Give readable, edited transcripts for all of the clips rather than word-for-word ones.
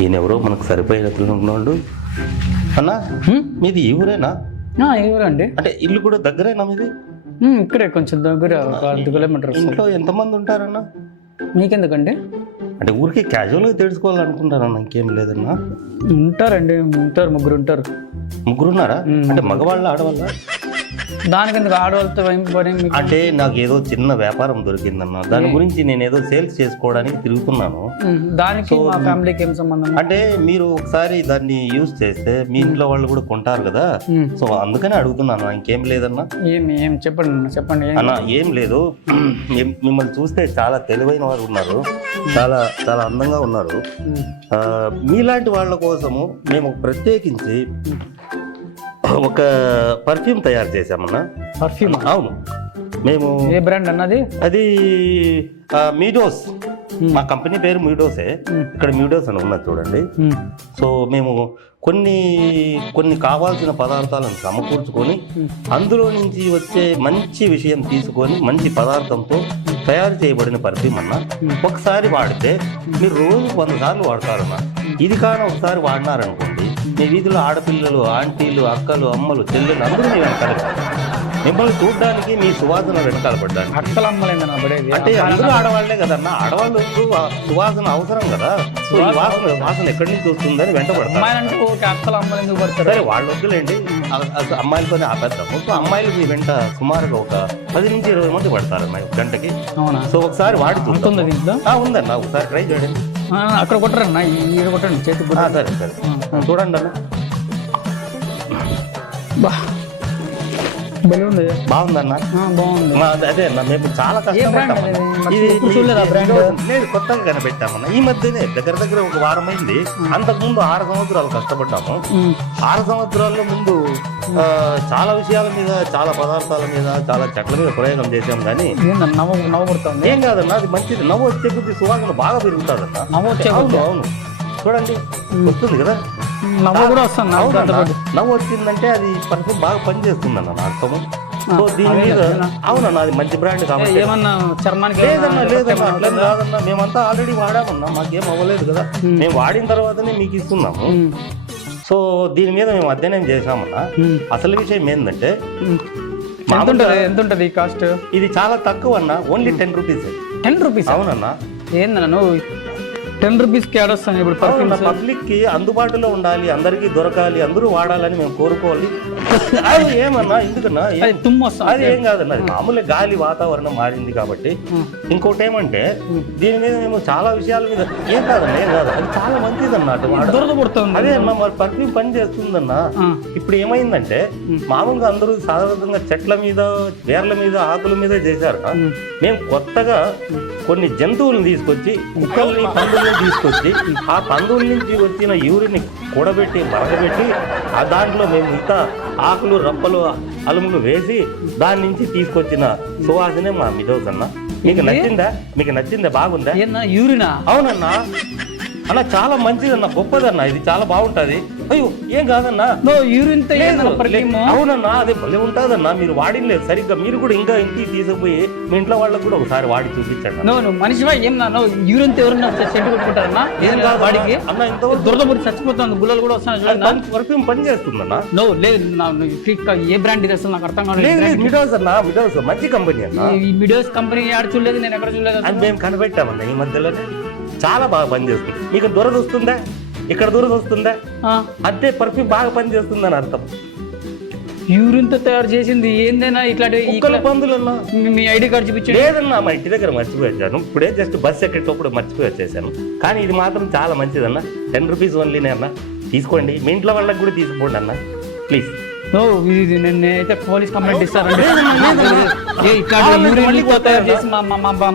ఈయన ఎవరో మనకు సరిపోయినట్లు అన్నా. మీది ఈ ఊరేనా? ఈ ఊరండి. అంటే ఇల్లు కూడా దగ్గరేనా మీది? ఇక్కడే కొంచెం దగ్గర, ఒక 5 కిలోమీటర్స్. ఇంట్లో ఎంతమంది ఉంటారన్నా? మీకెందుకండి? అంటే ఊరికి క్యాజువల్గా తెలుసుకోవాలనుకుంటారన్నా, ఇంకేం లేదన్నా. ఉంటారండి, ముగ్గురు ఉంటారు. ముగ్గురున్నారా? అంటే మగవాళ్ళ ఆడవాళ్ళ? దానికి ఎందుకు ఆడవాళ్ళతో పని? అంటే నాకు ఏదో చిన్న వ్యాపారం దొరికిందన్న, దాని గురించి నేను ఏదో సేల్స్ చేసుకోవడానికి తిరుగుతున్నాను. దానికి మా ఫ్యామిలీకి ఏం సంబంధం? అంటే మీరు ఒకసారి దాన్ని యూజ్ చేస్తే మీ ఇంట్లో వాళ్ళు కూడా కొంటారు కదా, సో అందుకని అడుగుతున్నాను. ఇంకేం లేదన్నా. ఏం చెప్పండి అన్న. ఏం లేదు, మిమ్మల్ని చూస్తే చాలా తెలివైన వారు ఉన్నారు, చాలా చాలా అందంగా ఉన్నారు. మీలాంటి వాళ్ళ కోసము మేము ప్రత్యేకించి ఒక పర్ఫ్యూమ్ తయారు చేసామన్నా. పర్ఫ్యూమ్? అవును. మేము ఏ బ్రాండ్ అన్నది? అది మీడోస్. మా కంపెనీ పేరు మీడోసే. ఇక్కడ మీడోస్ అని ఉన్నది చూడండి. సో మేము కొన్ని కావాల్సిన పదార్థాలను సమకూర్చుకొని అందులో నుంచి వచ్చే మంచి విషయం తీసుకొని మంచి పదార్థంతో తయారు చేయబడిన పర్ఫ్యూమ్ అన్న. ఒకసారి వాడితే మీరు రోజు 100 సార్లు వాడతారన్న. ఇది కానీ ఒకసారి వాడినారనుకోండి, మీ వీధిలో ఆడపిల్లలు, ఆంటీలు, అక్కలు, అమ్మలు, చెల్లెలు అందరూ మీ వెనకాల, మిమ్మల్ని చూడడానికి మీ సువాసన వెనకాల పడ్డానికి. అక్కల అమ్మలేదన్నా పడేది? అంటే అందరూ ఆడవాళ్లే కదన్న, ఆడవాళ్ళు సువాసన అవసరం కదా. సో ఈ వాసన ఎక్కడి నుంచి వస్తుందని వెంట పడతారు. అమ్మాయిలంటే ఓకే, అక్కల అమ్మలు ఎందుకు పడతారు? సరే వాళ్ళు వద్దులేండి, అమ్మాయిలతోనే ఆపేద్దాము. సో అమ్మాయిలు మీ వెంట సుమారుగా ఒక 10 నుంచి 20 మంది పడతారు అమ్మాయి గంటకి. అవునా? సో ఒకసారి వాడి ఉంటుంది దీంట్లో. ఉందన్న, ఒకసారి ట్రై చేయండి. అక్కడ కొట్టరన్న, ఈడ కొట్టండి చేతికి. సరే సరే చూడండి అన్న. బాగుందన్న? బాగుంది. అదే అన్న, మేము చాలా కష్టపడ్డాము. లేదు, కొత్తగా కనిపెట్టామన్న. ఈ మధ్యనే దగ్గర ఒక వారమైంది. అంతకుముందు 6 సంవత్సరాలు కష్టపడ్డాము. 6 సంవత్సరాల్లో ముందు చాలా విషయాల మీద, చాలా పదార్థాల మీద, చాలా చెట్ల మీద ప్రయోగం చేసాం. కానీ నవ్వుతుంది. ఏం కాదన్న, అది మంచిది. నవ్వు వచ్చే కొద్ది సువాసన బాగా పెరుగుతుందన్న. అవును చూడండి, వస్తుంది కదా నవ్వు కూడా వస్తుంది. నవ్వు వచ్చిందంటే అది పర్ఫ్యూమ్ బాగా పనిచేస్తుందన్న నా అర్థము. సో దీని మీద అవునన్నా, అది మంచి బ్రాండ్ కాబట్టి. ఏమన్నా చర్మానికి? లేదన్నా అట్లేం కాదన్నా, మేమంతా ఆల్రెడీ వాడామన్నా, మాకేం అవ్వలేదు కదా. మేము వాడిన తర్వాతనే మీకు ఇస్తున్నాము. సో దీని మీద మేము అధ్యయనం చేసామన్నా. అసలు విషయం ఏంటంటే, ఎంత ఉంటుంది కాస్ట్? ఇది చాలా తక్కువ అన్న, ఓన్లీ 10 రూపీస్. 10 రూపీస్? అవునన్నా. ఏందన్నా నువ్వు 10 రూపీస్కి ఆడొస్తాను ఇప్పుడు? పబ్లిక్ కి అందుబాటులో ఉండాలి, అందరికీ దొరకాలి, అందరూ వాడాలని మేము కోరుకోవాలి. అది ఏమన్నా ఎందుకన్నా, అది ఏం కాదన్నా, మామూలుగా గాలి వాతావరణం మారింది కాబట్టి. ఇంకోటి ఏమంటే, దీని మీద మేము చాలా విషయాల మీద ఏం కాదు, అది చాలా మంచిది అన్నట్టు. అదే అన్న, మరి పర్ఫ్యూమ్ పని చేస్తుందన్నా. ఇప్పుడు ఏమైందంటే, మామూలుగా అందరూ సాధారణంగా చెట్ల మీద, వేర్ల మీద, ఆకుల మీద చేశారు. మేము కొత్తగా కొన్ని జంతువులను తీసుకొచ్చి, కుక్కల్ని, పందుల్ని తీసుకొచ్చి, ఆ పందువుల నుంచి వచ్చిన యూరిని కూడబెట్టి మరగబెట్టి, ఆ దాంట్లో మేము ఇంత ఆకులు, రప్పలు, అలుములు వేసి దాని నుంచి తీసుకొచ్చిన సువాసనే మా మిడోస్ అన్న. మీకు నచ్చిందా? బాగుందా? యూరినా? అవునన్నా అన్న, చాలా మంచిదన్న, గొప్పదన్న, ఇది చాలా బాగుంటది. అయ్యో ఏం కాదన్నా, అవునన్నా, అదే భలే ఉంటుందన్నా. మీరు వాడినలేదు సరిగ్గా, మీరు కూడా ఇంకా ఇంటికి తీసుకుపోయి మీ ఇంట్లో వాళ్ళకి కూడా ఒకసారి వాడి చూపించండి. మనిషివా ఏం యూరిన్ ఎవరైనా సెంటు కొట్టుకుంటారన్నా? వాడికి అన్న ఇంత దురదపడి చచ్చిపోతుంది, గుల్లలు కూడా వస్తున్నాయి. పర్ఫ్యూమ్ పని చేస్తుందన్నా? లేదు, ఏ బ్రాండ్ ఇది అసలు నాకు అర్థం కాలేదు. మిడోస్ అన్న, మిడోస్ మంచి కంపెనీ అన్న. ఈ మిడోస్ కంపెనీ ఆడ చూడలేదు, నేను ఎక్కడ చూడలేదు. అది మేము కనిపెట్టామన్నా ఈ మధ్యలోనే. చాలా బాగా పనిచేస్తుంది. మీకు దురద వస్తుందా? ఇక్కడ దురద వస్తుందా? అదే పర్ఫ్యూమ్ బాగా పనిచేస్తుందని అర్థం. యూరిన్ తో తయారు చేసింది ఏందైనా ఇట్లాంటి పందులన్నా? మీ ఐడి కార్డు చూపించి? లేదన్నా, మా ఇంటి దగ్గర మర్చిపోయాను. ఇప్పుడే జస్ట్ బస్ ఎక్కేటప్పుడు మర్చిపోయి వచ్చేసాను. కానీ ఇది మాత్రం చాలా మంచిదన్న. 10 రూపీస్ ఓన్లీనే అన్న. తీసుకోండి, మీ ఇంట్లో వాళ్ళకి కూడా తీసుకోండి అన్న, ప్లీజ్. నేనైతే పోలీస్ కంప్లైంట్ ఇస్తారండి. తయారు చేసి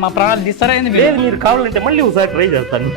మా ప్రాణాలు తీస్తారా? లేదు, మీరు కావాలంటే మళ్ళీ ఒకసారి ట్రై చేస్తాను.